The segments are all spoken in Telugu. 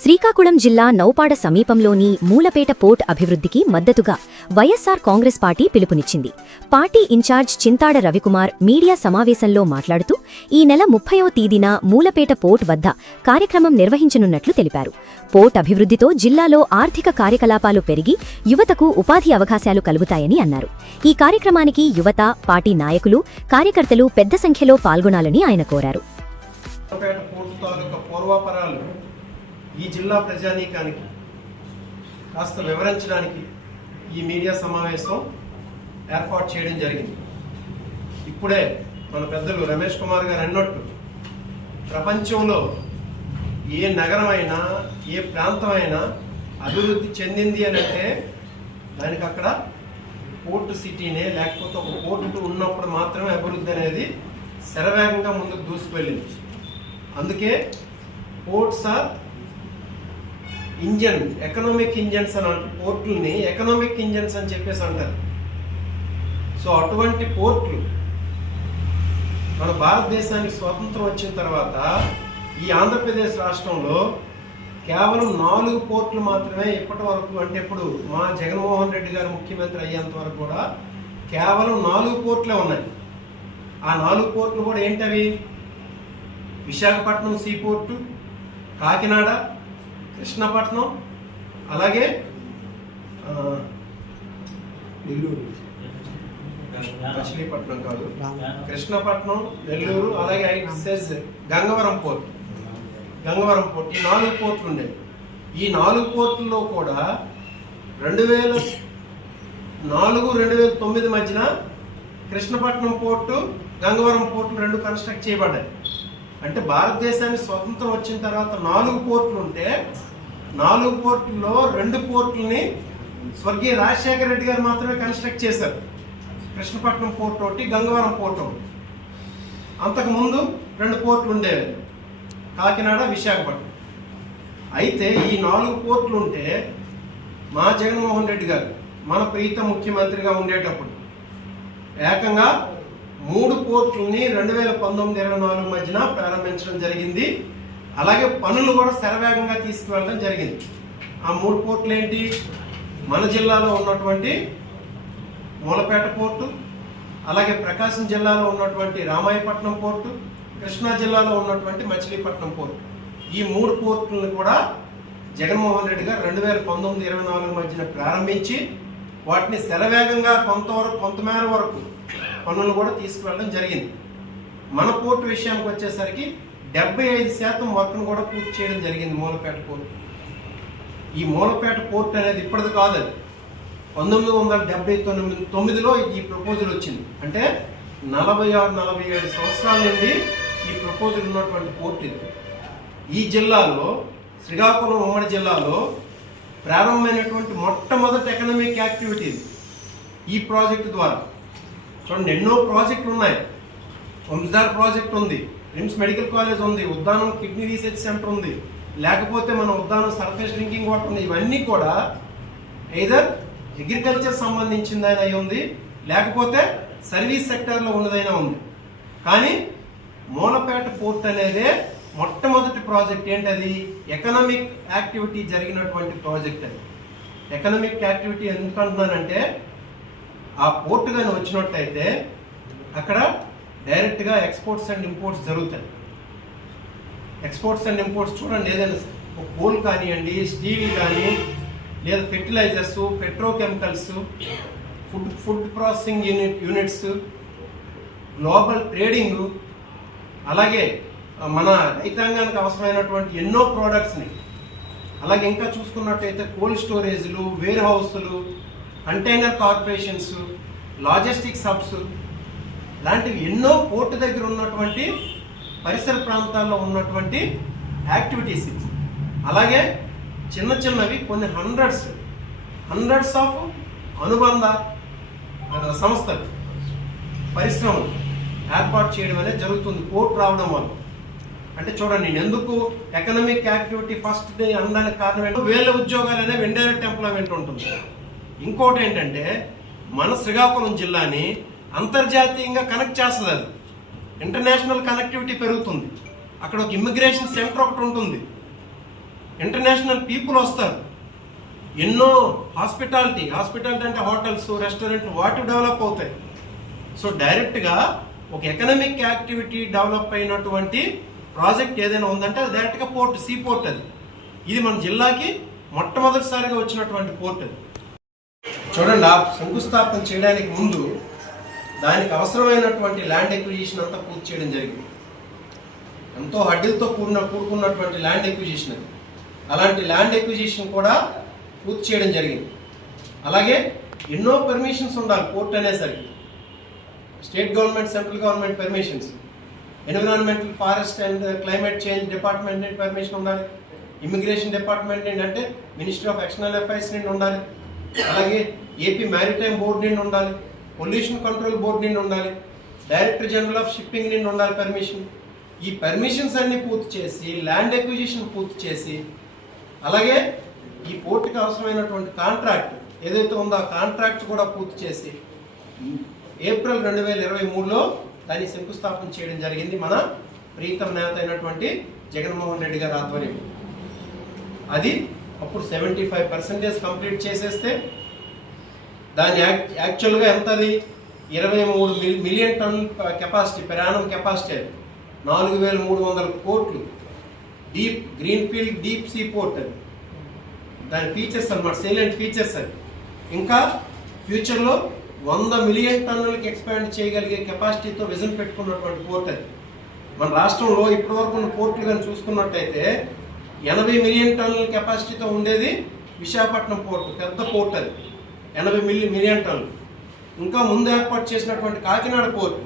శ్రీకాకుళం జిల్లా నౌపాడ సమీపంలోని మూలపేట పోర్ట్ అభివృద్ధికి మద్దతుగా వైఎస్సార్ కాంగ్రెస్ పార్టీ పిలుపునిచ్చింది. Party in charge Chintada Ravikumar media సమావేశంలో మాట్లాడుతూ ఈ నెల 30వ తేదీన మూలపేట పోర్ట్ వద్ద కార్యక్రమం నిర్వహించనున్నట్లు తెలిపారు. పోర్ట్ అభివృద్ధితో జిల్లాలో ఆర్థిక కార్యకలాపాలు పెరిగి యువతకు ఉపాధి అవకాశాలు కలుగుతాయని అన్నారు. ఈ కార్యక్రమానికి యువత, పార్టీ నాయకులు, కార్యకర్తలు పెద్ద సంఖ్యలో పాల్గొనాలని ఆయన కోరారు. ఈ జిల్లా ప్రజానీకానికి కాస్త వివరించడానికి ఈ మీడియా సమావేశం ఏర్పాటు చేయడం జరిగింది. ఇప్పుడే మన పెద్దలు రమేష్ కుమార్ గారు అన్నట్టు ప్రపంచంలో ఏ నగరమైనా ఏ ప్రాంతమైనా అభివృద్ధి చెందింది అని అంటే దానికి అక్కడ పోర్టు సిటీనే, లేకపోతే ఒక పోర్టు ఉన్నప్పుడు మాత్రమే అభివృద్ధి అనేది శరవేగంగా ముందుకు దూసుకువెళ్ళింది. అందుకే ports are engine, economic engines అని అంటారు. పోర్టుల్ని ఎకనామిక్ ఇంజన్స్ అని చెప్పేసి అంటారు. సో అటువంటి పోర్టులు మన భారతదేశానికి స్వాతంత్రం వచ్చిన తర్వాత ఈ ఆంధ్రప్రదేశ్ రాష్ట్రంలో కేవలం 4 పోర్టులు మాత్రమే ఇప్పటి వరకు, అంటే ఇప్పుడు మా జగన్మోహన్ రెడ్డి గారు ముఖ్యమంత్రి అయ్యేంత వరకు కూడా కేవలం 4 పోర్టులే ఉన్నాయి. ఆ 4 పోర్టులు కూడా ఏంటవి? విశాఖపట్నం సీ పోర్టు, కాకినాడ, కృష్ణపట్నం, అలాగే నెల్లూరు, మచిలీపట్నం కాదు, కృష్ణపట్నం, నెల్లూరు, అలాగే గంగవరం పోర్టు. ఈ 4 పోర్టులు ఉండేవి. ఈ 4 పోర్టుల్లో కూడా 2004-2009 మధ్యన కృష్ణపట్నం పోర్టు, గంగవరం పోర్టులు 2 కన్స్ట్రక్ట్ చేయబడ్డాయి. అంటే భారతదేశానికి స్వతంత్రం వచ్చిన తర్వాత 4 పోర్టులు ఉంటే 4 పోర్టుల్లో 2 పోర్టులని స్వర్గీయ రాజశేఖర రెడ్డి గారు మాత్రమే కన్స్ట్రక్ట్ చేశారు. కృష్ణపట్నం పోర్టు ఒకటి, గంగవరం పోర్టు ఒకటి. అంతకుముందు 2 పోర్టులు ఉండేవి, కాకినాడ, విశాఖపట్నం. అయితే ఈ 4 పోర్టులు ఉంటే మా జగన్మోహన్ రెడ్డి గారు మన ప్రీత ముఖ్యమంత్రిగా ఉండేటప్పుడు ఏకంగా 3 పోర్టులని 2019-24 మధ్యన ప్రారంభించడం జరిగింది. అలాగే పనులు కూడా శరవేగంగా తీసుకువెళ్ళడం జరిగింది. ఆ 3 పోర్టులు ఏంటి? మన జిల్లాలో ఉన్నటువంటి మూలపేట పోర్టు, అలాగే ప్రకాశం జిల్లాలో ఉన్నటువంటి రామాయపట్నం పోర్టు, కృష్ణా జిల్లాలో ఉన్నటువంటి మచిలీపట్నం పోర్టు. ఈ 3 పోర్టులను కూడా జగన్మోహన్ రెడ్డి గారు 2019-24 మధ్యన ప్రారంభించి వాటిని శరవేగంగా కొంతమేర వరకు పనులు కూడా తీసుకువెళ్ళడం జరిగింది. మన పోర్టు విషయానికి వచ్చేసరికి 75% వర్క్ను కూడా పూర్తి చేయడం జరిగింది మూలపేట పోర్టు. ఈ మూలపేట పోర్టు అనేది ఇప్పటిది కాదు, అది 1979లో ఈ ప్రపోజల్ వచ్చింది. అంటే 46-47 సంవత్సరాల నుండి ఈ ప్రపోజల్ ఉన్నటువంటి పోర్టు ఇది. ఈ జిల్లాలో, శ్రీకాకుళం ఉమ్మడి జిల్లాలో ప్రారంభమైనటువంటి మొట్టమొదటి ఎకనామిక్ యాక్టివిటీ ఈ ప్రాజెక్టు ద్వారా. చూడండి, ఎన్నో ప్రాజెక్టులు ఉన్నాయి. వంశధార ప్రాజెక్ట్ ఉంది, రిమ్స్ మెడికల్ కాలేజ్ ఉంది, ఉద్దానం కిడ్నీ రీసెర్చ్ సెంటర్ ఉంది, లేకపోతే మన ఉద్దానం సర్ఫేస్ డ్రింకింగ్ వాటర్ ఉంది. ఇవన్నీ కూడా ఎయిదర్ అగ్రికల్చర్ సంబంధించిందైనా ఉంది, లేకపోతే సర్వీస్ సెక్టర్లో ఉన్నదైనా ఉంది. కానీ మూలపేట పోర్ట్ అనేదే మొట్టమొదటి ప్రాజెక్ట్. ఏంటది? ఎకనామిక్ యాక్టివిటీ జరిగినటువంటి ప్రాజెక్ట్. అది ఎకనామిక్ యాక్టివిటీ ఎందుకంటున్నానంటే, ఆ పోర్టు కానీ వచ్చినట్టయితే అక్కడ డైరెక్ట్గా ఎక్స్పోర్ట్స్ అండ్ ఇంపోర్ట్స్ జరుగుతాయి. ఎక్స్పోర్ట్స్ అండ్ ఇంపోర్ట్స్ చూడండి, ఏదైనా కోల్ కానివ్వండి, స్టీల్ కానీ, లేదా fertilisers, petrochemicals, food processing units, global trading, అలాగే మన రైతాంగానికి అవసరమైనటువంటి ఎన్నో ప్రోడక్ట్స్ని, అలాగే ఇంకా చూసుకున్నట్టయితే కోల్డ్ స్టోరేజ్లు, వేర్ హౌస్లు, కంటైనర్ కార్పొరేషన్స్, లాజిస్టిక్స్ హబ్స్, లాంటివి ఎన్నో పోర్టు దగ్గర ఉన్నటువంటి పరిసర ప్రాంతాల్లో ఉన్నటువంటి యాక్టివిటీస్. అలాగే చిన్నవి కొన్ని హండ్రెడ్స్ ఆఫ్ అనుబంధ సంస్థలు, పరిశ్రమలు ఏర్పాటు చేయడం అనేది జరుగుతుంది పోర్టు రావడం వల్ల. అంటే చూడండి, నేను ఎందుకు ఎకనామిక్ యాక్టివిటీ ఫస్ట్ డే అనడానికి కారణం ఏంటో, వేల ఉద్యోగాలు అనేవి ఇండైరెక్ట్ ఎంప్లాయ్మెంట్ ఉంటుంది. ఇంకోటి ఏంటంటే, మన శ్రీకాకుళం జిల్లాని అంతర్జాతీయంగా కనెక్ట్ చేస్తుంది. అది ఇంటర్నేషనల్ కనెక్టివిటీ పెరుగుతుంది. అక్కడ ఒక ఇమ్మిగ్రేషన్ సెంటర్ ఒకటి ఉంటుంది, ఇంటర్నేషనల్ పీపుల్ వస్తారు, ఎన్నో హాస్పిటాలిటీ అంటే హోటల్స్, రెస్టారెంట్లు వాటి డెవలప్ అవుతాయి. సో డైరెక్ట్గా ఒక ఎకనామిక్ యాక్టివిటీ డెవలప్ అయినటువంటి ప్రాజెక్ట్ ఏదైనా ఉందంటే అది డైరెక్ట్గా పోర్ట్, సీ పోర్ట్. అది ఇది మన జిల్లాకి మొట్టమొదటిసారిగా వచ్చినటువంటి పోర్ట్. అది చూడండి, ఆ శంకుస్థాపన చేయడానికి ముందు దానికి అవసరమైనటువంటి ల్యాండ్ ఎక్విజిషన్ అంతా పూర్తి చేయడం జరిగింది. ఎంతో హడ్డీలతో కూడుకున్నటువంటి ల్యాండ్ ఎక్విజిషన్ అది. అలాంటి ల్యాండ్ ఎక్విజిషన్ కూడా పూర్తి చేయడం జరిగింది. అలాగే ఎన్నో పర్మిషన్స్ ఉండాలి పోర్ట్ అనేసరికి. State government, central government permissions, environmental, forest and climate change department నుండి పర్మిషన్ ఉండాలి, ఇమిగ్రేషన్ డిపార్ట్మెంట్ నుండి అంటే మినిస్ట్రీ ఆఫ్ ఎక్స్టర్నల్ అఫైర్స్ నుండి ఉండాలి, అలాగే ఏపీ మ్యారిటైమ్ బోర్డు నుండి ఉండాలి, పొల్యూషన్ కంట్రోల్ బోర్డు నుండి ఉండాలి, డైరెక్టర్ జనరల్ ఆఫ్ షిప్పింగ్ నుండి ఉండాలి పర్మిషన్. ఈ పర్మిషన్స్ అన్ని పూర్తి చేసి ల్యాండ్ ఎక్విజిషన్ పూర్తి చేసి అలాగే ఈ పోర్టుకి అవసరమైనటువంటి కాంట్రాక్ట్ ఏదైతే ఉందో ఆ కాంట్రాక్ట్ కూడా పూర్తి చేసి ఏప్రిల్ 2023లో దాన్ని శంకుస్థాపన చేయడం జరిగింది మన ప్రీతం నేత అయినటువంటి జగన్మోహన్ రెడ్డి గారి ఆధ్వర్యం. అది అప్పుడు 75% కంప్లీట్ చేసేస్తే దాని యాక్చువల్గా ఎంత, అది 23 మిలియన్ టన్ కెపాసిటీ, పెరానం కెపాసిటీ, 4300 కోట్లు, deep greenfield deep sea port. అది దాని ఫీచర్స్ అన్నమాట, సేలెంట్ ఫీచర్స్. అది ఇంకా ఫ్యూచర్లో 100 మిలియన్ టన్నులకి ఎక్స్పాండ్ చేయగలిగే కెపాసిటీతో విజన్ పెట్టుకున్నటువంటి పోర్ట్. అది మన రాష్ట్రంలో ఇప్పటివరకు ఉన్న పోర్టులు కానీ చూసుకున్నట్టయితే 80 మిలియన్ టన్నుల కెపాసిటీతో ఉండేది విశాఖపట్నం పోర్టు, పెద్ద పోర్ట్. అది 80 మిలియన్ టన్నులు. ఇంకా ముందు ఏర్పాటు చేసినటువంటి కాకినాడ పోర్టు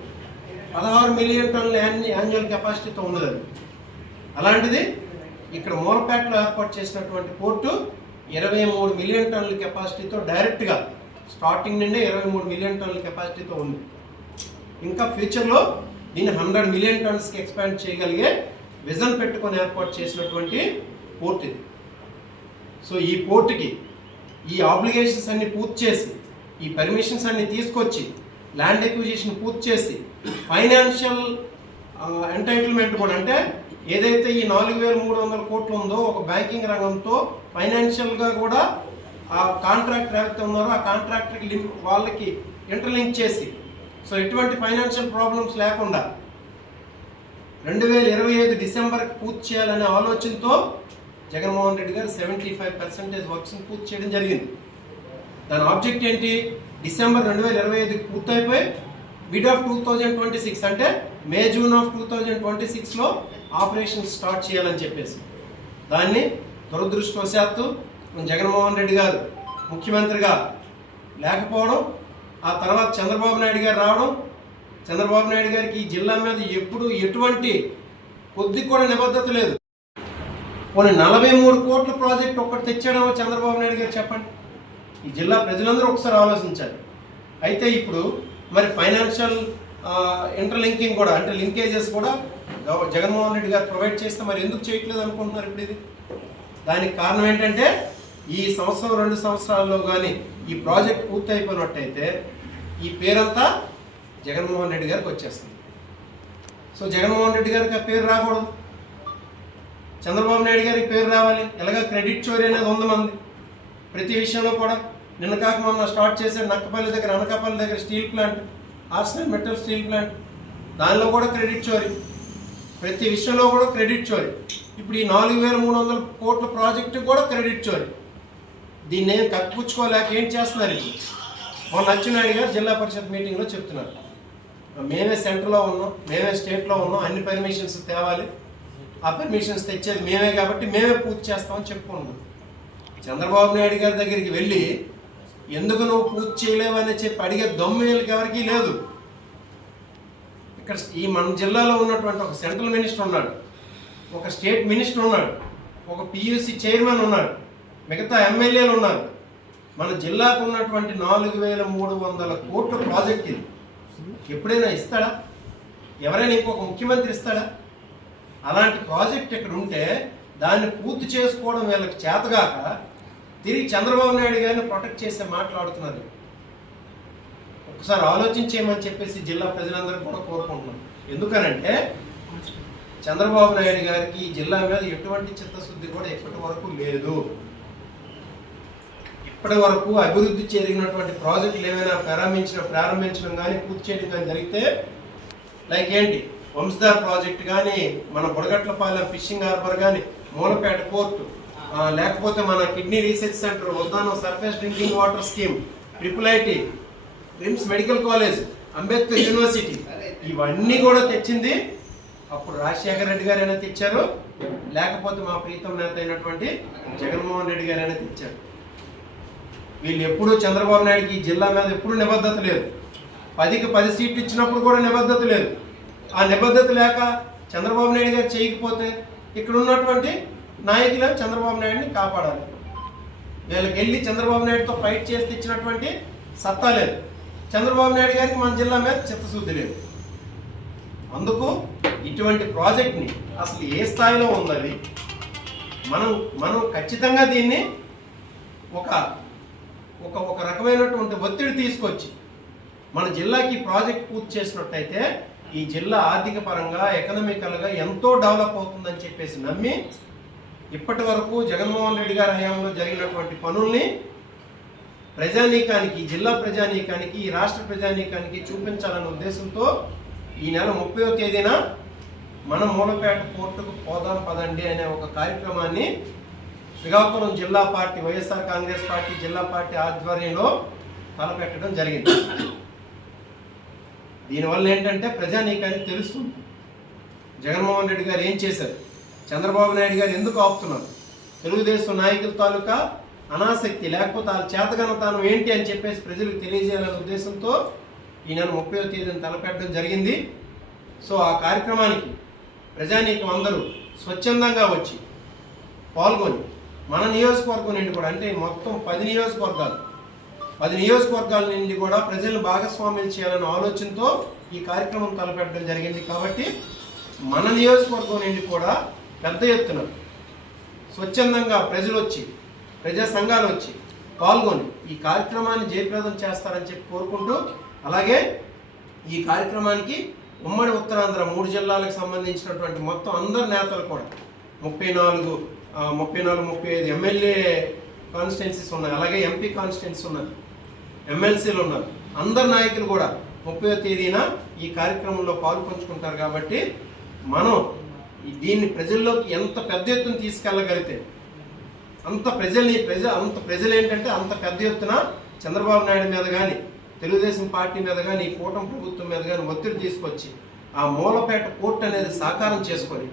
16 మిలియన్ టన్నుల యాన్యువల్ కెపాసిటీతో ఉన్నది. అది అలాంటిది ఇక్కడ మూలపేటలో ఏర్పాటు చేసినటువంటి పోర్టు 23 మిలియన్ టన్నుల కెపాసిటీతో డైరెక్ట్గా స్టార్టింగ్ నుండే 23 మిలియన్ టన్నుల కెపాసిటీతో ఉంది. ఇంకా ఫ్యూచర్లో దీన్ని 100 మిలియన్ టన్స్కి ఎక్స్పాండ్ చేయగలిగే విజన్ పెట్టుకొని ఏర్పాటు చేసినటువంటి పోర్ట్ ఇది. సో ఈ పోర్టుకి ఈ ఆబ్లిగేషన్స్ అన్ని పూర్తి చేసి, ఈ పర్మిషన్స్ అన్ని తీసుకొచ్చి, ల్యాండ్ ఎక్విజిషన్ పూర్తి చేసి, ఫైనాన్షియల్ ఎంటైటిల్మెంట్ కూడా, అంటే ఏదైతే ఈ 4300 కోట్లు ఉందో ఒక బ్యాంకింగ్ రంగంతో ఫైనాన్షియల్గా కూడా ఆ కాంట్రాక్టర్ ఎవరైతే ఉన్నారో ఆ కాంట్రాక్టర్కి వాళ్ళకి ఇంటర్లింక్ చేసి, సో ఎటువంటి ఫైనాన్షియల్ ప్రాబ్లమ్స్ లేకుండా 2025 డిసెంబర్కి పూర్తి చేయాలనే ఆలోచనతో జగన్మోహన్ రెడ్డి గారు 75% వర్క్స్ని పూర్తి చేయడం జరిగింది. దాని ఆబ్జెక్ట్ ఏంటి, డిసెంబర్ 2025కి పూర్తయిపోయి మిడ్ ఆఫ్ 2026 అంటే మే జూన్ ఆఫ్ 2026లో ఆపరేషన్ స్టార్ట్ చేయాలని చెప్పేసి. దాన్ని దురదృష్టవశాత్తు జగన్మోహన్ రెడ్డి గారు ముఖ్యమంత్రిగా లేకపోవడం, ఆ తర్వాత చంద్రబాబు నాయుడు గారు రావడం, చంద్రబాబు నాయుడు గారికి ఈ జిల్లా మీద ఎప్పుడు ఎటువంటి కొద్ది కూడా నిబద్ధత లేదు. కొన్ని 43 కోట్ల ప్రాజెక్ట్ ఒక్కటి తెచ్చాడేమో చంద్రబాబు నాయుడు గారు, చెప్పండి. ఈ జిల్లా ప్రజలందరూ ఒకసారి ఆలోచించాలి. అయితే ఇప్పుడు మరి ఫైనాన్షియల్ ఇంటర్లింకింగ్ కూడా, అంటే లింకేజెస్ కూడా జగన్మోహన్ రెడ్డి గారు ప్రొవైడ్ చేస్తే మరి ఎందుకు చేయట్లేదు అనుకుంటున్నారు ఇప్పుడు ఇది? దానికి కారణం ఏంటంటే ఈ సంవత్సరం 2 సంవత్సరాల్లో కానీ ఈ ప్రాజెక్ట్ పూర్తి అయిపోయినట్టయితే ఈ పేరంతా జగన్మోహన్ రెడ్డి గారికి వచ్చేస్తుంది. సో జగన్మోహన్ రెడ్డి గారికి ఆ పేరు రాకూడదు, చంద్రబాబు నాయుడు గారికి పేరు రావాలి. ఎలాగ క్రెడిట్ చోరీ అనేది ఉంది మంది ప్రతి విషయంలో కూడా. నిన్న కాక మొన్న స్టార్ట్ చేశాడు నక్కపల్లి దగ్గర, అనకాపల్లి దగ్గర steel plant, Arsenal metal steel plant, దానిలో కూడా క్రెడిట్ చోరీ, ప్రతి విషయంలో కూడా క్రెడిట్ చోరీ. ఇప్పుడు ఈ 4300 కోట్ల ప్రాజెక్టు కూడా క్రెడిట్ చోరీ. దీన్ని ఏం కప్పిపుచ్చుకోలేక ఏం చేస్తున్నారు ఇప్పుడు? మొన్న అచ్చెన్నాయుడు గారు జిల్లా పరిషత్ మీటింగ్లో చెప్తున్నారు, మేమే సెంటర్లో ఉన్నాం, మేమే స్టేట్లో ఉన్నాం, అన్ని పర్మిషన్స్ తేవాలి, ఆ పర్మిషన్స్ తెచ్చేది మేమే కాబట్టి మేమే పూర్తి చేస్తామని చెప్పుకుంటున్నాం. చంద్రబాబు నాయుడు గారి దగ్గరికి వెళ్ళి ఎందుకు నువ్వు పూర్తి చేయలేవని చెప్పి అడిగే దమ్ము వీళ్ళకి ఎవరికీ లేదు. ఇక్కడ ఈ మన జిల్లాలో ఉన్నటువంటి ఒక సెంట్రల్ మినిస్టర్ ఉన్నాడు, ఒక స్టేట్ మినిస్టర్ ఉన్నాడు, ఒక పియూసీ చైర్మన్ ఉన్నాడు, మిగతా ఎమ్మెల్యేలు ఉన్నారు. మన జిల్లాకు ఉన్నటువంటి 4300 కోట్ల ప్రాజెక్ట్ ఇది ఎప్పుడైనా ఇస్తాడా? ఎవరైనా ఇంకొక ముఖ్యమంత్రి ఇస్తాడా? అలాంటి ప్రాజెక్ట్ ఇక్కడ ఉంటే దాన్ని పూర్తి చేసుకోవడం వీళ్ళకి చేతగాక తిరిగి చంద్రబాబు నాయుడు గారిని ప్రొటెక్ట్ చేసే మాట్లాడుతున్నారు. ఒకసారి ఆలోచించేయమని చెప్పేసి జిల్లా ప్రజలందరూ కూడా కోరుకుంటున్నాం. ఎందుకనంటే చంద్రబాబు నాయుడు గారికి ఈ జిల్లా మీద ఎటువంటి చిత్తశుద్ధి కూడా ఇప్పటి వరకు లేదు. ఇప్పటి వరకు అభివృద్ధి జరిగినటువంటి ప్రాజెక్టులు ఏమైనా ప్రారంభించడం కానీ పూర్తి చేయడం కానీ జరిగితే లైక్ ఏంటి, వంశధార్ ప్రాజెక్ట్ కానీ, మన బుడగట్లపాలెం ఫిషింగ్ హార్బర్ కానీ, మూలపేట పోర్టు, లేకపోతే మన kidney research centre, Uddanam surface drinking water scheme, IIIT, RIMS medical college, Ambedkar university, ఇవన్నీ కూడా తెచ్చింది అప్పుడు రాజశేఖర రెడ్డి గారైనా తెచ్చారు, లేకపోతే మా ప్రీతం నేత అయినటువంటి జగన్మోహన్ రెడ్డి గారైనా తెచ్చారు. వీళ్ళు ఎప్పుడు చంద్రబాబు నాయుడుకి ఈ జిల్లా మీద ఎప్పుడు నిబద్ధత లేదు. 10కి 10 సీట్లు ఇచ్చినప్పుడు కూడా నిబద్ధత లేదు. ఆ నిబద్ధత లేక చంద్రబాబు నాయుడు గారు చేయకపోతే ఇక్కడ ఉన్నటువంటి నాయకులు చంద్రబాబు నాయుడిని కాపాడాలి. వీళ్ళకి వెళ్ళి చంద్రబాబు నాయుడుతో ఫైట్ చేసి ఇచ్చినటువంటి సత్తా లేదు. చంద్రబాబు నాయుడు గారికి మన జిల్లా మీద చిత్తశుద్ధి లేదు. అందుకు ఇటువంటి ప్రాజెక్ట్ని అసలు ఏ స్థాయిలో ఉన్నది, మనం ఖచ్చితంగా దీన్ని ఒక ఒక ఒక రకమైనటువంటి ఒత్తిడి తీసుకొచ్చి మన జిల్లాకి ప్రాజెక్ట్ పూర్తి చేసినట్టయితే ఈ జిల్లా ఆర్థిక పరంగా ఎకనామికల్గా ఎంతో డెవలప్ అవుతుందని చెప్పేసి నమ్మి ఇప్పటి వరకు జగన్మోహన్ రెడ్డి గారి హయాంలో జరిగినటువంటి పనుల్ని ప్రజానీకానికి, జిల్లా ప్రజానీకానికి, ఈ రాష్ట్ర ప్రజానీకానికి చూపించాలనే ఉద్దేశంతో ఈ నెల 30వ తేదీన మనం మూలపేట పోర్టుకు పోదాం పదండి అనే ఒక కార్యక్రమాన్ని శ్రీకాకుళం జిల్లా పార్టీ, వైఎస్ఆర్ కాంగ్రెస్ పార్టీ జిల్లా పార్టీ ఆధ్వర్యంలో తలపెట్టడం జరిగింది. దీనివల్ల ఏంటంటే ప్రజానీకానికి తెలుస్తుంది జగన్మోహన్ రెడ్డి గారు ఏం చేశారు, చంద్రబాబు నాయుడు గారు ఎందుకు ఆపుతున్నారు, తెలుగుదేశం నాయకుల తాలూకా అనాసక్తి లేకపోతే వాళ్ళ చేతగనతానం ఏంటి అని చెప్పేసి ప్రజలకు తెలియజేయాలనే ఉద్దేశంతో ఈ నెల 30వ తేదీన తలపెట్టడం జరిగింది. సో ఆ కార్యక్రమానికి ప్రజానీకం అందరూ స్వచ్ఛందంగా వచ్చి పాల్గొని మన నియోజకవర్గం నుండి కూడా, అంటే మొత్తం 10 నియోజకవర్గాల నుండి కూడా ప్రజలను భాగస్వామ్యం చేయాలనే ఆలోచనతో ఈ కార్యక్రమం తలపెట్టడం జరిగింది. కాబట్టి మన నియోజకవర్గం నుండి కూడా పెద్ద ఎత్తున స్వచ్ఛందంగా ప్రజలు వచ్చి, ప్రజా సంఘాలు వచ్చి పాల్గొని ఈ కార్యక్రమాన్ని జయప్రదం చేస్తారని చెప్పి కోరుకుంటూ, అలాగే ఈ కార్యక్రమానికి ఉమ్మడి ఉత్తరాంధ్ర 3 జిల్లాలకు సంబంధించినటువంటి మొత్తం అందరు నేతలు కూడా 34-35 ఎమ్మెల్యే కాన్స్టిట్యున్సీస్ ఉన్నాయి, అలాగే ఎంపీ కాన్స్టిట్యున్సీస్ ఉన్నాయి, ఎమ్మెల్సీలు ఉన్నారు. అందరు నాయకులు కూడా 30వ తేదీన ఈ కార్యక్రమంలో పాల్పంచుకుంటారు. కాబట్టి మనం దీన్ని ప్రజల్లోకి ఎంత పెద్ద ఎత్తున తీసుకెళ్ళగలిగితే అంత ప్రజలు ఏంటంటే అంత పెద్ద ఎత్తున చంద్రబాబు నాయుడు మీద కానీ, తెలుగుదేశం పార్టీ మీద కానీ, ఈ కూటమి ప్రభుత్వం మీద కానీ ఒత్తిడి తీసుకొచ్చి ఆ మూలపేట పోర్ట్ అనేది సాకారం చేసుకొని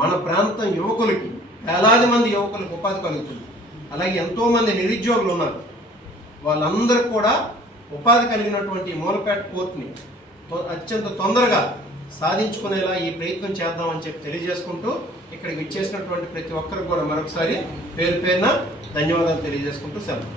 మన ప్రాంతం యువకులకి, వేలాది మంది యువకులకు ఉపాధి కలుగుతుంది. అలాగే ఎంతోమంది నిరుద్యోగులు ఉన్నారు, వాళ్ళందరికీ కూడా ఉపాధి కలిగినటువంటి మూలపేట పోర్ట్ని అత్యంత తొందరగా సాధించుకునేలా ఈ ప్రయత్నం చేద్దామని చెప్పి తెలియజేసుకుంటూ, ఇక్కడికి ఇచ్చేసినటువంటి ప్రతి ఒక్కరికి కూడా మరొకసారి పేరు పేరున ధన్యవాదాలు తెలియజేసుకుంటూ సెలవు.